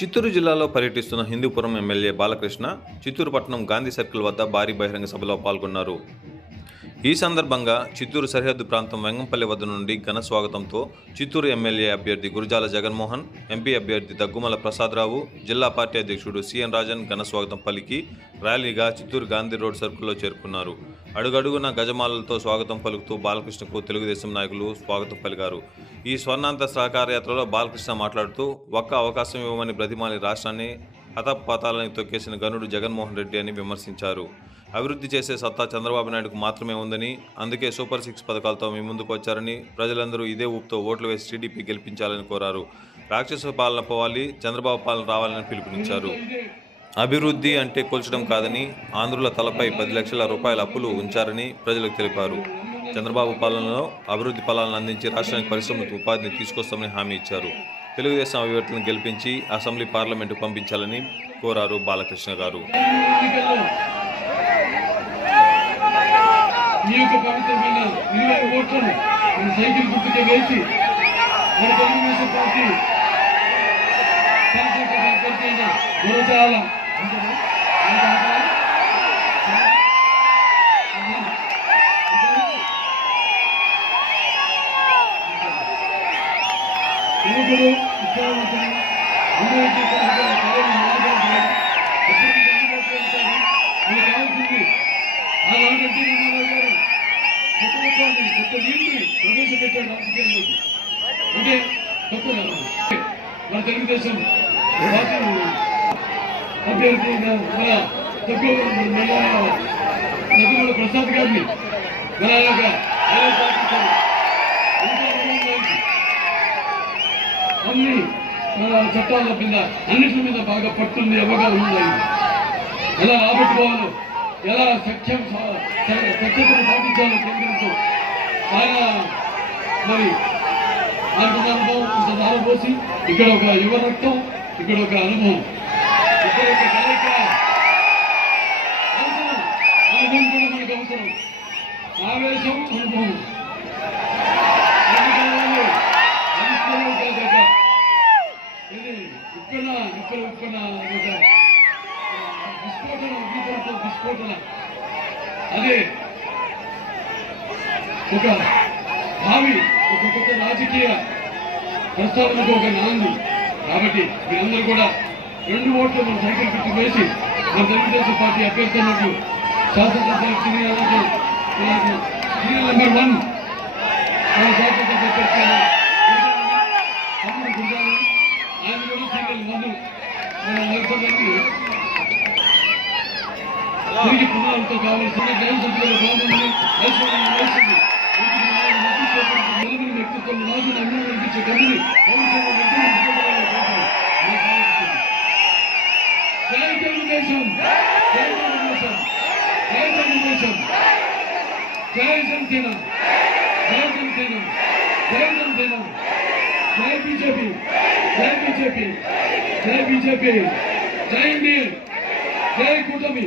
చిత్తూరు జిల్లాలో పర్యటిస్తున్న హిందూపురం ఎమ్మెల్యే బాలకృష్ణ చిత్తూరు పట్టణం గాంధీ సర్కిల్ వద్ద భారీ బహిరంగ సభలో పాల్గొన్నారు. ఈ సందర్భంగా చిత్తూరు సరిహద్దు ప్రాంతం వెంగంపల్లి వద్ద నుండి ఘన స్వాగతంతో చిత్తూరు ఎమ్మెల్యే అభ్యర్థి గురజాల జగన్మోహన్, ఎంపీ అభ్యర్థి దగ్గుమల ప్రసాదరావు, జిల్లా పార్టీ అధ్యక్షుడు సిఎన్ రాజన్ ఘన స్వాగతం పలికి ర్యాలీగా చిత్తూరు గాంధీ రోడ్ సర్కిల్లో చేరుకున్నారు. అడుగడుగున గజమాలలతో స్వాగతం పలుకుతూ బాలకృష్ణకు తెలుగుదేశం నాయకులు స్వాగతం పలికారు. ఈ స్వర్ణాంత సహకార యాత్రలో బాలకృష్ణ మాట్లాడుతూ ఒక్క అవకాశం ఇవ్వమని బ్రతిమాలి రాష్ట్రాన్ని హతపాతాలని తొక్కేసిన గనుడు జగన్మోహన్ రెడ్డి అని విమర్శించారు. అభివృద్ధి చేసే సత్తా చంద్రబాబు నాయుడుకు మాత్రమే ఉందని, అందుకే సూపర్ 6 పథకాలతో మీ ముందుకు వచ్చారని, ప్రజలందరూ ఇదే ఊపుతో ఓట్లు వేసి టీడీపీ గెలిపించాలని కోరారు. రాక్షస పాలన పోవాలి, చంద్రబాబు పాలన రావాలని పిలుపునిచ్చారు. అభివృద్ధి అంటే కూల్చడం కాదని, ఆంధ్రుల తలపై 10 లక్షల రూపాయల అప్పులు ఉంచారని ప్రజలకు తెలిపారు. చంద్రబాబు పాలనలో అభివృద్ధి ఫలాలను అందించి రాష్ట్రానికి పరిశ్రమలకు ఉపాధిని తీసుకొస్తామని హామీ ఇచ్చారు. తెలుగుదేశం అభ్యర్థులను గెలిపించి అసెంబ్లీ పార్లమెంటు పంపించాలని కోరారు బాలకృష్ణ గారు. ఈ యొక్క పవిత్రమైన 20 ఓట్లను మన సైకిల్ గుర్తుకే వేసి మన తెలుగుదేశం పార్టీ అభ్యర్థి అయిన గురజాల యువకుడు ఉత్సాహవంతుడు కావాల్సింది ఆనాడు ఎన్టీ రామారావు గారు కొత్త నీటిని ప్రవేశపెట్టాడు రాజకీయాల్లోకి. అంటే కొత్త మన తెలుగుదేశం అభ్యర్థి దగ్గుమల ప్రసాద్ గారిని గలాగా అన్ని చట్టాల మీద అన్నింటి మీద బాగా పట్టుంది, అవగాహన ఉంది. ఎలా రాబట్టుకోవాలో, ఎలా సఖ్యతను పాటించాలో కేంద్రంతో ఆయన మరి అనుభవం పోసి ఇక్కడ ఒక యువ రక్తం, ఇక్కడ ఒక అనుభవం, ఇక్కడ ఒక కలయిక అవసరం. అనుభవం కూడా మనకు అవసరం. ఆవేశం, అనుభవం ఇది ఇక్కడ విస్ఫోటన అదే ఒక భావి, ఒక కొత్త రాజకీయ ప్రస్తావనకు ఒక నాంది. కాబట్టి మీరందరూ కూడా 2 ఓట్లు మన సైకిల్ గుర్తు వేసి మన తెలుగుదేశం పార్టీ అభ్యర్థులకు శాసనసభ సీనియర్ నెంబర్ 1 మన శాసనసభ అభ్యర్థి తమ్ముడు గురజాల, ఆయన కూడా సీనియర్ 1 మన నరసంగారికి తిరిగి పునాలతో కావాల్సిన జనసభ్యుల గవర్నమెంట్ నలుగురి వ్యక్తిత్వం రాజును అన్నం నడిపించే కమిటీ జై తెలుగుదేశం, జై తెలుగుదేశం, జై తెలుగుదేశం, జై జనసేన, జై జనసేన, జై జనసేన, జై బీజేపీ, జై బీజేపీ, జై బీజేపీ, జై ఇండియన్, జై కూటమి.